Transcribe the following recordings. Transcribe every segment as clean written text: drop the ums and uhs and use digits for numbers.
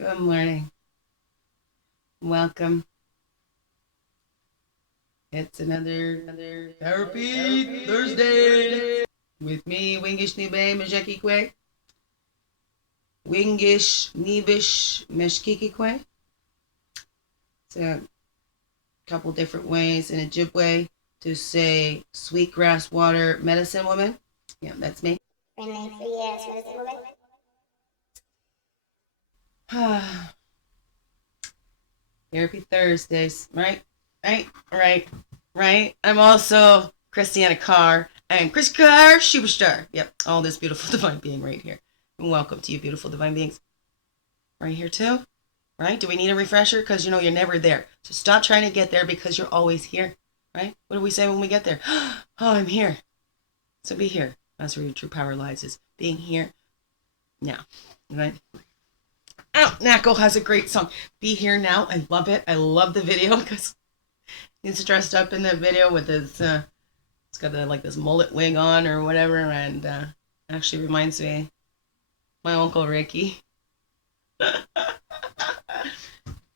Good morning. Welcome. It's another Therapy Thursday with me, Wingish Nibe Majekikwe. Wingish Nibish Meshkikikwe. It's a couple different ways in Ojibwe to say sweetgrass water medicine woman. Yeah, that's me. Therapy Thursdays, right? Right. I'm also Christianna Carr and Chris Carr Superstar. Yep, all this beautiful divine being right here. And welcome to you, beautiful divine beings. Right here too, right? Do we need a refresher? Because you know you're never there. So stop trying to get there because you're always here, right? What do we say when we get there? Oh, I'm here. So be here. That's where your true power lies, is being here now, right? Oh, Nako has a great song. Be Here Now. I love it. I love the video because he's dressed up in the video with his, it's got like this mullet wig on or whatever, and actually reminds me of my Uncle Ricky.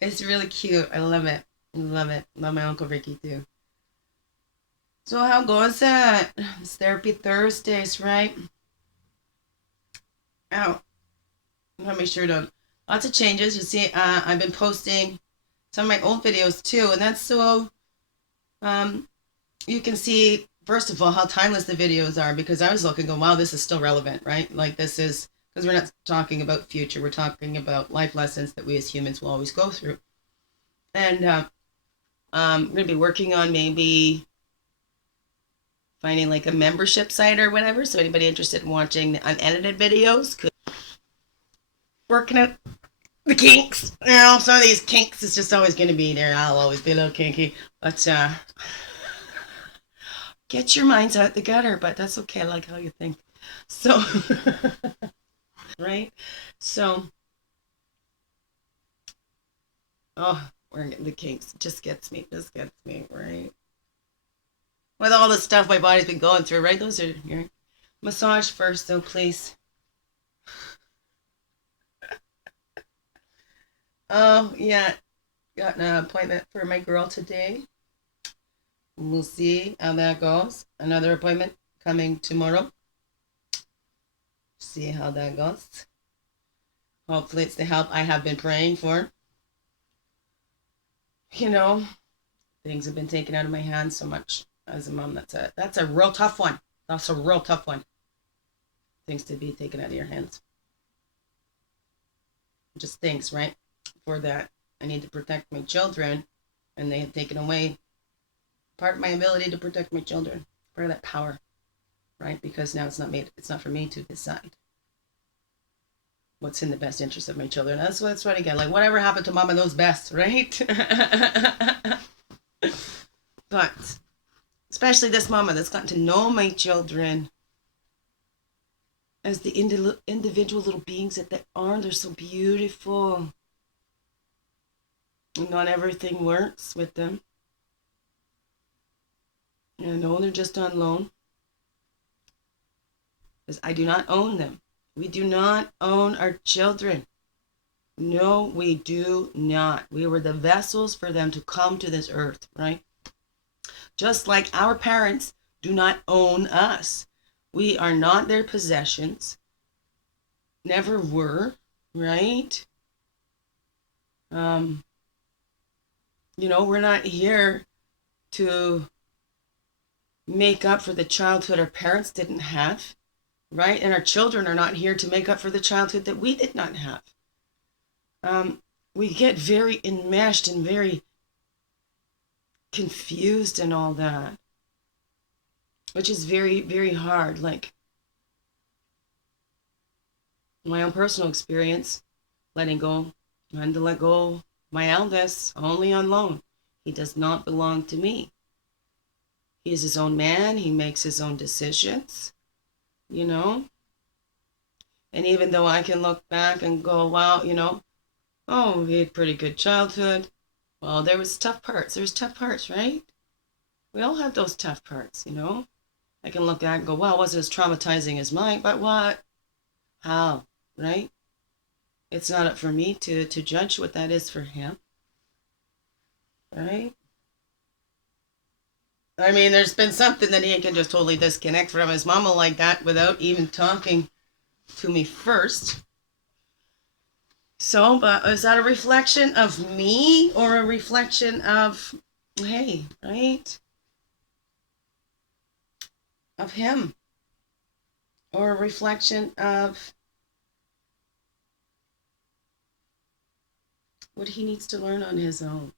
It's really cute. I love it. Love it. Love my Uncle Ricky too. So how goes that? It's Therapy Thursdays, right? Oh, let me sure to. Lots of changes. You see, I've been posting some of my old videos too, and that's so you can see, first of all, how timeless the videos are, because I was looking, going, wow, this is still relevant, right? Like, this is, because we're not talking about future, we're talking about life lessons that we as humans will always go through. And I'm going to be working on maybe finding like a membership site or whatever, so anybody interested in watching the unedited videos could working out the kinks. You know, some of these kinks is just always going to be there. I'll always be a little kinky, but get your minds out the gutter. But that's okay. I like how you think. So, right? So, oh, we're getting the kinks. It just gets me. Right? With all the stuff my body's been going through, right? Those are your massage first, though, please. Oh, yeah. Got an appointment for my girl today. We'll see how that goes. Another appointment coming tomorrow. See how that goes. Hopefully it's the help I have been praying for. You know, things have been taken out of my hands so much as a mom. That's a real tough one. That's a real tough one. Things to be taken out of your hands. Just things, right? For that, I need to protect my children, and they have taken away part of my ability to protect my children, part of that power, right? Because now it's not for me to decide what's in the best interest of my children. That's what I get. Like, whatever happened to mama knows best, right? But especially this mama that's gotten to know my children as the individual little beings that they are. They're so beautiful. And not everything works with them. And I know they're just on loan, because I do not own them. We do not own our children. No, we do not. We were the vessels for them to come to this earth, right? Just like our parents do not own us. We are not their possessions. Never were, right? You know, we're not here to make up for the childhood our parents didn't have, right? And our children are not here to make up for the childhood that we did not have. We get very enmeshed and very confused and all that, which is very, very hard. Like, my own personal experience, letting go, trying to let go my eldest, only on loan. He does not belong to me. He is his own man. He makes his own decisions, you know. And even though I can look back and go, wow, you know, oh, he had a pretty good childhood. Well, there was tough parts. There's tough parts, right? We all have those tough parts, you know. I can look back and go, wow, it wasn't as traumatizing as mine, but what? How, right? It's not up for me to judge what that is for him, right? I mean, there's been something that he can just totally disconnect from his mama like that without even talking to me first. So, but is that a reflection of me or a reflection of, hey, right? Of him? Or a reflection of what he needs to learn on his own?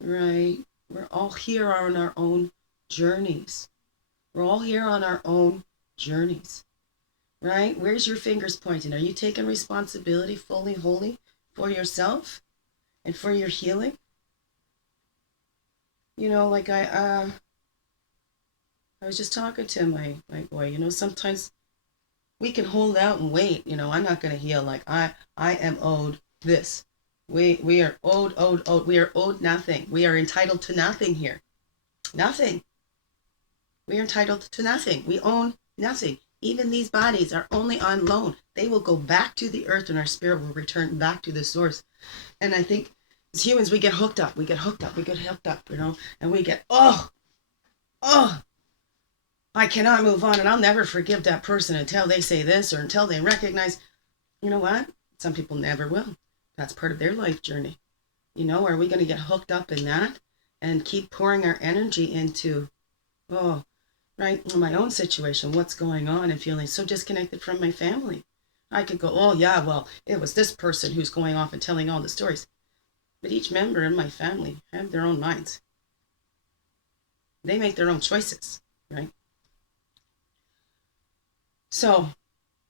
Right? We're all here on our own journeys. We're all here on our own journeys. Right? Where's your fingers pointing? Are you taking responsibility fully, wholly for yourself and for your healing? You know, like I was just talking to my boy, you know, sometimes we can hold out and wait, you know, I'm not gonna heal, like I am owed this. We are owed, we are owed nothing. We are entitled to nothing here. Nothing. We are entitled to nothing. We own nothing. Even these bodies are only on loan. They will go back to the earth and our spirit will return back to the source. And I think as humans, we get hooked up, you know, and we get, oh, I cannot move on and I'll never forgive that person until they say this or until they recognize, you know what? Some people never will. That's part of their life journey. You know, are we going to get hooked up in that and keep pouring our energy into, oh, right, in my own situation, what's going on and feeling so disconnected from my family? I could go, oh yeah, well, it was this person who's going off and telling all the stories. But each member in my family have their own minds. They make their own choices, right? So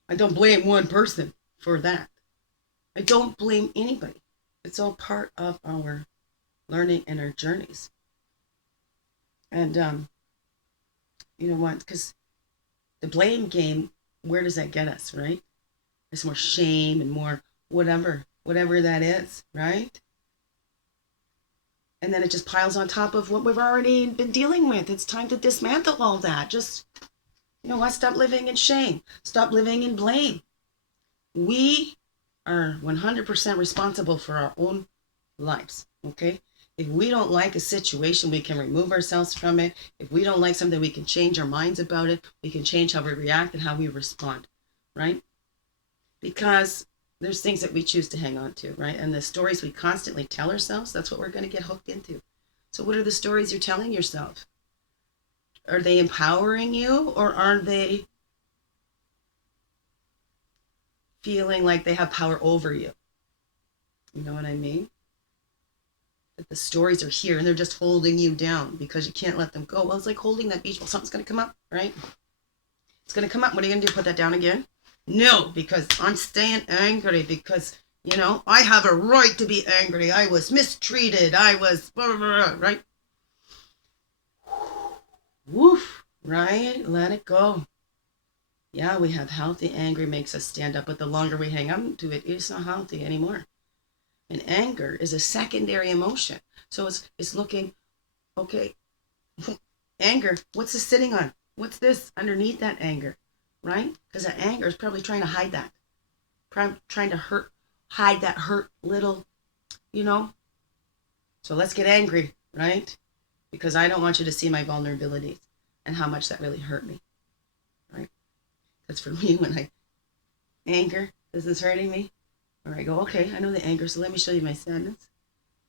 I don't blame one person for that. I don't blame anybody. It's all part of our learning and our journeys. And you know what? Because the blame game, where does that get us, right? There's more shame and more whatever that is, right? And then it just piles on top of what we've already been dealing with. It's time to dismantle all that. Just, you know what? Stop living in shame. Stop living in blame. We are 100% responsible for our own lives, okay? If we don't like a situation, we can remove ourselves from it. If we don't like something, we can change our minds about it. We can change how we react and how we respond, right? Because there's things that we choose to hang on to, right? And the stories we constantly tell ourselves, that's what we're going to get hooked into. So what are the stories you're telling yourself? Are they empowering you or are they feeling like they have power over you? You know what I mean? That the stories are here and they're just holding you down because you can't let them go. Well, it's like holding that beach. Well, something's going to come up, right? It's going to come up. What are you going to do? Put that down again? No, because I'm staying angry because, you know, I have a right to be angry. I was mistreated. I was, blah, blah, blah, right? Woof, right? Let it go. Yeah, we have healthy anger makes us stand up, but the longer we hang on to it, it's not healthy anymore. And anger is a secondary emotion. So it's looking, okay, anger, what's this sitting on? What's this underneath that anger, right? Because that anger is probably trying to hide that. Trying to hide that hurt little, you know? So let's get angry, right? Because I don't want you to see my vulnerabilities and how much that really hurt me, right? That's for me when anger, is this hurting me? Or I go, okay, I know the anger, so let me show you my sadness.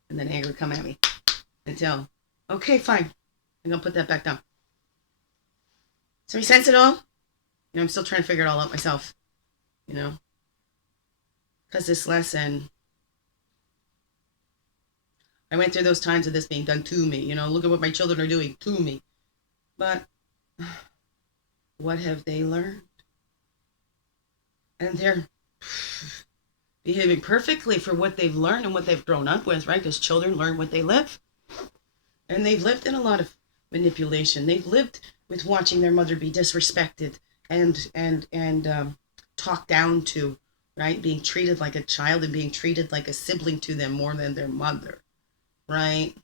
And then anger come at me until, okay, fine. I'm going to put that back down. So you sense it all? You know, I'm still trying to figure it all out myself, you know? Because this lesson, I went through those times of this being done to me. You know, look at what my children are doing to me. But what have they learned? And they're behaving perfectly for what they've learned and what they've grown up with, right? Because children learn what they live. And they've lived in a lot of manipulation. They've lived with watching their mother be disrespected and talked down to, right? Being treated like a child and being treated like a sibling to them more than their mother, right?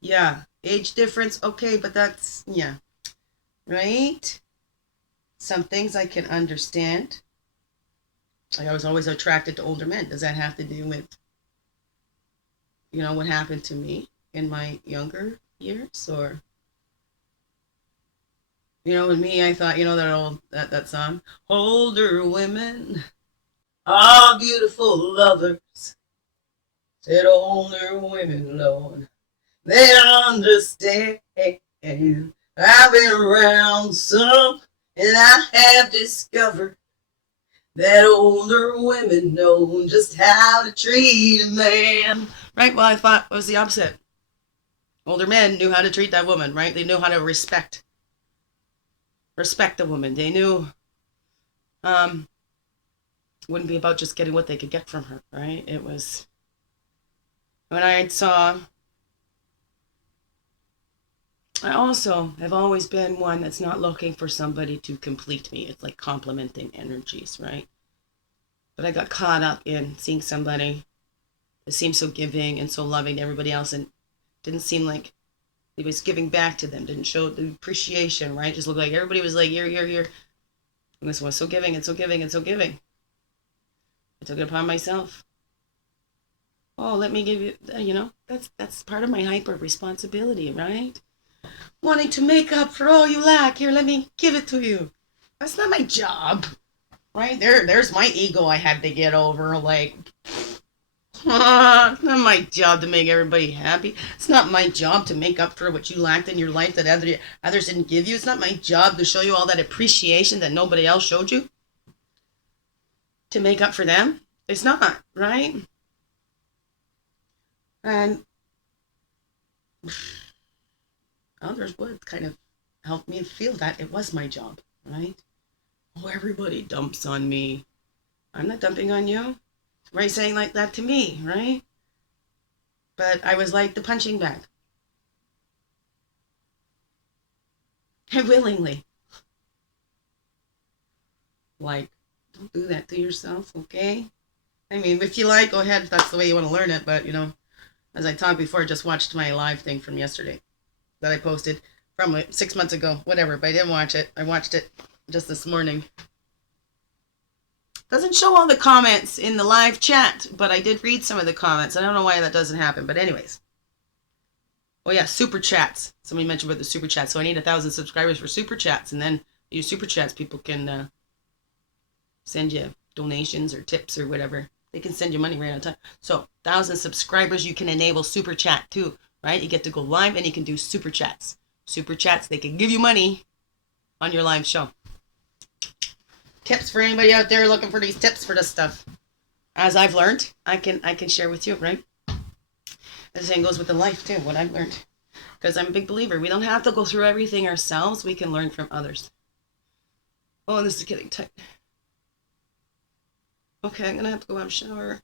Yeah, age difference, okay, but that's, yeah, right? Some things I can understand. Like I was always attracted to older men. Does that have to do with, what happened to me in my younger years? Or, with me, I thought, that song, older women are beautiful lovers, said older women, Lord, they understand. I've been around some, and I have discovered that older women know just how to treat a man. Right? Well, I thought it was the opposite. Older men knew how to treat that woman, right? They knew how to respect the woman. They knew it wouldn't be about just getting what they could get from her, right? It was when I also have always been one that's not looking for somebody to complete me. It's like complementing energies, right? But I got caught up in seeing somebody that seemed so giving and so loving to everybody else, and didn't seem like he was giving back to them, didn't show the appreciation, right? Just looked like everybody was like, here. And this one was so giving and so giving and so giving. I took it upon myself. Oh, let me give you, that's part of my hyper responsibility, right? Wanting to make up for all you lack. Here, let me give it to you. That's not my job, right? There's my ego I had to get over. Like, it's not my job to make everybody happy. It's not my job to make up for what you lacked in your life that others didn't give you. It's not my job to show you all that appreciation that nobody else showed you. To make up for them. It's not, right? And others would kind of help me feel that it was my job, right? Oh, everybody dumps on me. I'm not dumping on you. Right? Saying like that to me, right? But I was like the punching bag. Willingly. Like, don't do that to yourself, okay? I mean, if you like, go ahead if that's the way you want to learn it. But, as I talked before, I just watched my live thing from yesterday that I posted from 6 months ago, whatever, but I didn't watch it. I watched it just this morning. Doesn't show all the comments in the live chat, but I did read some of the comments. I don't know why that doesn't happen, but anyways. Oh yeah, super chats. Somebody mentioned about the super chats. So I need 1,000 subscribers for super chats, and then use super chats. People can send you donations or tips or whatever. They can send you money right on time. So 1,000 subscribers, you can enable super chat too, right? You get to go live and you can do super chats. Super chats, they can give you money on your live show. Tips for anybody out there looking for these tips for this stuff. As I've learned, I can share with you, right? The same goes with the life too, what I've learned. Because I'm a big believer. We don't have to go through everything ourselves. We can learn from others. Oh, this is getting tight. Okay, I'm going to have to go have a shower.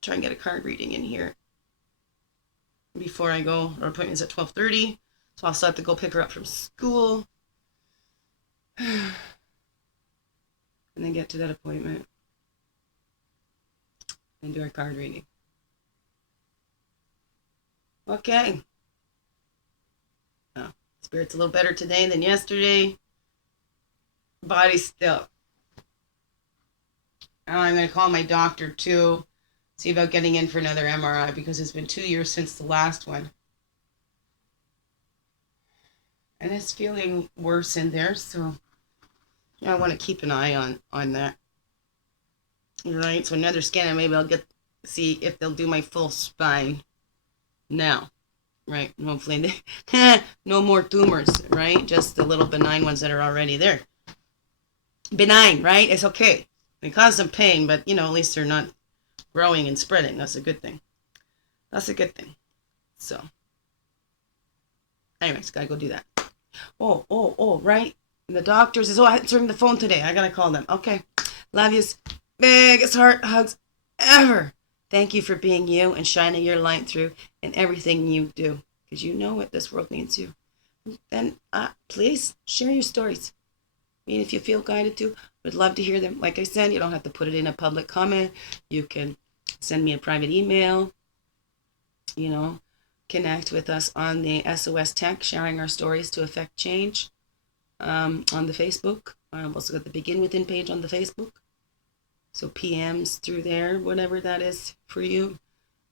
Try and get a card reading in here before I go. Our appointment's at 12:30. So I'll still have to go pick her up from school. And then get to that appointment. And do our card reading. Okay. Oh, spirit's a little better today than yesterday. Body's still. I'm going to call my doctor too. See about getting in for another MRI because it's been 2 years since the last one. And it's feeling worse in there, so I want to keep an eye on that. Right, so another scan and maybe I'll see if they'll do my full spine now. Right, hopefully no more tumors, right? Just the little benign ones that are already there. Benign, right? It's okay. They cause some pain, but at least they're not growing and spreading. That's a good thing. So, anyways, gotta go do that. Oh, right? And the doctor says, answering the phone today. I gotta call them. Okay. Love yous. Biggest heart hugs ever. Thank you for being you and shining your light through in everything you do. Because you know what this world needs you. And please share your stories. I mean, if you feel guided to, would love to hear them. Like I said, you don't have to put it in a public comment. You can send me a private email. Connect with us on the SOS Tech, sharing our stories to affect change on the Facebook. I've also got the Begin Within page on the Facebook. So PMs through there, whatever that is for you.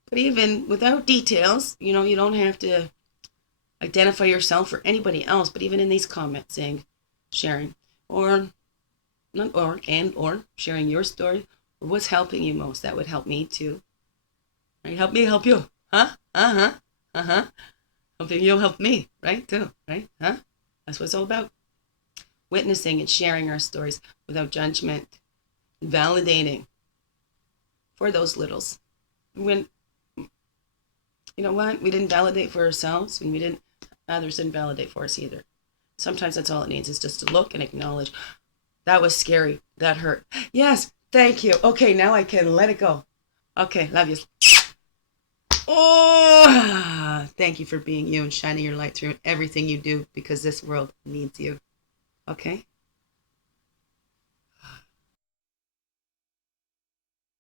But even without details, you don't have to identify yourself or anybody else, but even in these comments saying, sharing, or not or sharing your story or what's helping you most. That would help me too. Right? Help me help you. Huh? Uh-huh. Uh-huh. Helping you help me, right? Too, right? Huh? That's what it's all about. Witnessing and sharing our stories without judgment, validating for those littles. When, you know what? We didn't validate for ourselves, and others didn't validate for us either. Sometimes that's all it needs, is just to look and acknowledge, that was scary. That hurt. Yes, thank you. Okay, now I can let it go. Okay, love you. Oh, thank you for being you and shining your light through everything you do, because this world needs you. Okay?